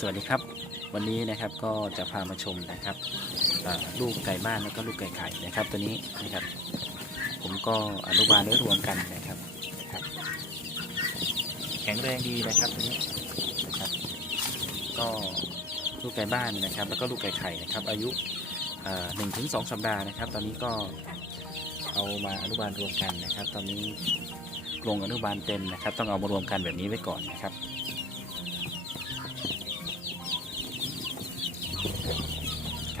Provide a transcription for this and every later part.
สวัสดีครับ วันนี้นะครับก็จะพามาชมนะครับลูกไก่บ้านแล้วก็ลูกไก่ไข่นะครับ ตัวนี้นะครับ ผมก็อนุบาลไว้รวมกันนะครับนะครับ แข็งแรงดีนะครับตัวนี้นะครับ ก็ลูกไก่บ้านนะครับ แล้วก็ลูกไก่ไข่นะครับ อายุหนึ่งถึงสองสัปดาห์นะครับ ตอนนี้ก็เอามาอนุบาลรวมกันนะครับ ตอนนี้กรงอนุบาลเต็มนะครับ ต้องเอามารวมกันแบบนี้ไว้ก่อนนะครับ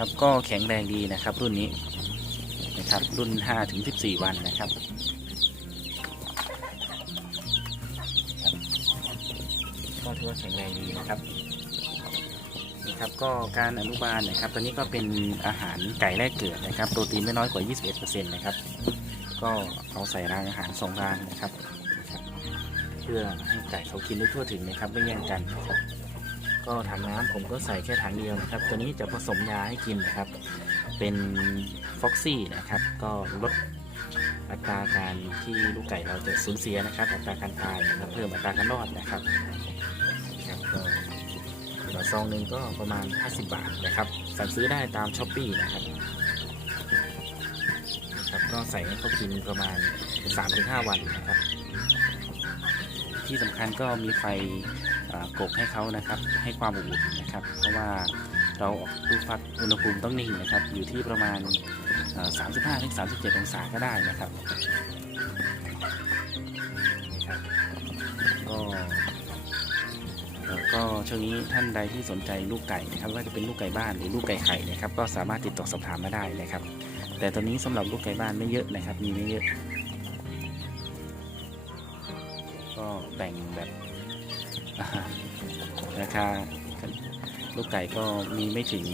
ครับ ก็แข็งแรงดีนะครับ รุ่นนี้นะครับ รุ่น5ถึง14 วันนะครับก็ถือว่าแข็งแรงดีนะครับนี่ครับก็การอนุบาลนะครับ ตอนนี้ก็เป็นอาหารไก่แรกเกิดนะครับ โปรตีนไม่น้อยกว่า 21%นะครับ ก็เอาใส่รางอาหารสองรางรับนะครับ เพื่อให้ไก่เขากินได้ทั่วถึงนะครับ ไม่แย่งกันนะครับ ก็ถังน้ำผมก็ใส่แค่ถังเดียวนะครับ ตัวนี้จะผสมยาให้กินนะครับ เป็นฟ็อกซี่นะครับ ก็ลดอัตราการที่ลูกไก่เราจะสูญเสียนะครับ อัตราการตายนะครับเพิ่มอัตราการรอดนะครับครับก็ต่อซองหนึ่งก็ประมาณ 50 บาทนะครับ สั่งซื้อได้ตามช้อปปีนะครับนะครับ ก็ใส่ให้เขากินประมาณ 3-5 วันนะครับ ที่สำคัญก็มีไฟ กบให้เขานะครับให้ความอบอุ่นนะครับ เพราะว่าเราออกลูกฟักอุณหภูมิต้องนิ่งนะครับ อยู่ที่ประมาณ 35ถึง37 องศาก็ได้นะครับก็ก็ช่วงนี้ท่านใดที่สนใจลูกไก่นะครับว่าจะเป็นลูกไก่บ้านหรือลูกไก่ไข่นะครับ ก็สามารถติดต่อสอบถามมาได้นะครับ แต่ตอนนี้สำหรับลูกไก่บ้านไม่เยอะนะครับ มีไม่เยอะ ก็แบ่งแบบ ราคาลูกไก่ก็มีไม่ถึง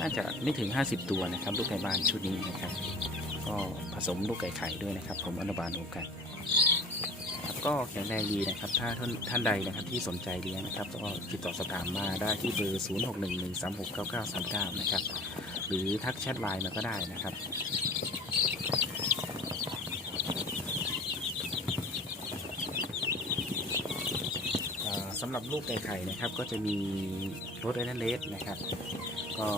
น่าจะไม่ถึง 50 ตัวนะครับ ลูกไก่บ้านชุดนี้นะครับ ก็ผสมลูกไก่ไข่ด้วยนะครับ ผมอนุบาลรวมกันครับก็แข็งแรงดีนะครับ ถ้าท่านท่านใดนะครับที่สนใจเลี้ยงนะครับก็ติดต่อสอบถามมาได้ที่เบอร์ 0 6 1 1 3 6 9 9 3 9 นะครับ หรือทักแชทไลน์มาก็ได้นะครับ อ่าสำ หรับลูกไก่ไข่นะครับ ก็จะมีรถไอเลสนะครับ ก็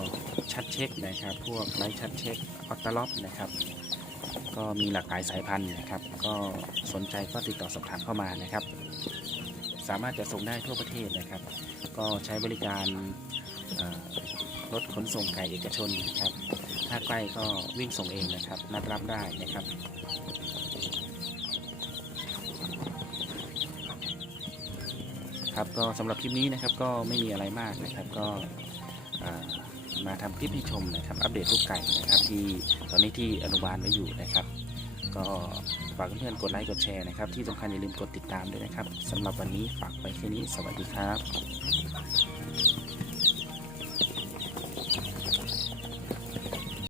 ชัดเช็คนะครับ พวกไลท์ชัดเช็คออตตล็อปนะครับ ก็มีหลากหลายสายพันธุ์นะครับ ก็สนใจก็ติดต่อสอบถามเข้ามานะครับ สามารถจะส่งได้ทั่วประเทศนะครับ ก็ใช้บริการรถขนส่งไก่เอกชนนะครับ ถ้าใกล้ก็วิ่งส่งเองนะครับ นัดรับได้นะครับ ครับก็สำหรับคลิปนี้นะครับก็ไม่มีอะไรมากนะครับก็มาทำคลิปให้ชมนะครับ อัปเดตลูกไก่นะครับ ที่ตอนนี้ที่อนุบาลไว้อยู่นะครับ ก็ฝากเพื่อนๆกดไลค์กดแชร์นะครับ ที่สำคัญอย่าลืมกดติดตามด้วยนะครับสำหรับวันนี้ฝากไว้แค่นี้สวัสดีครับ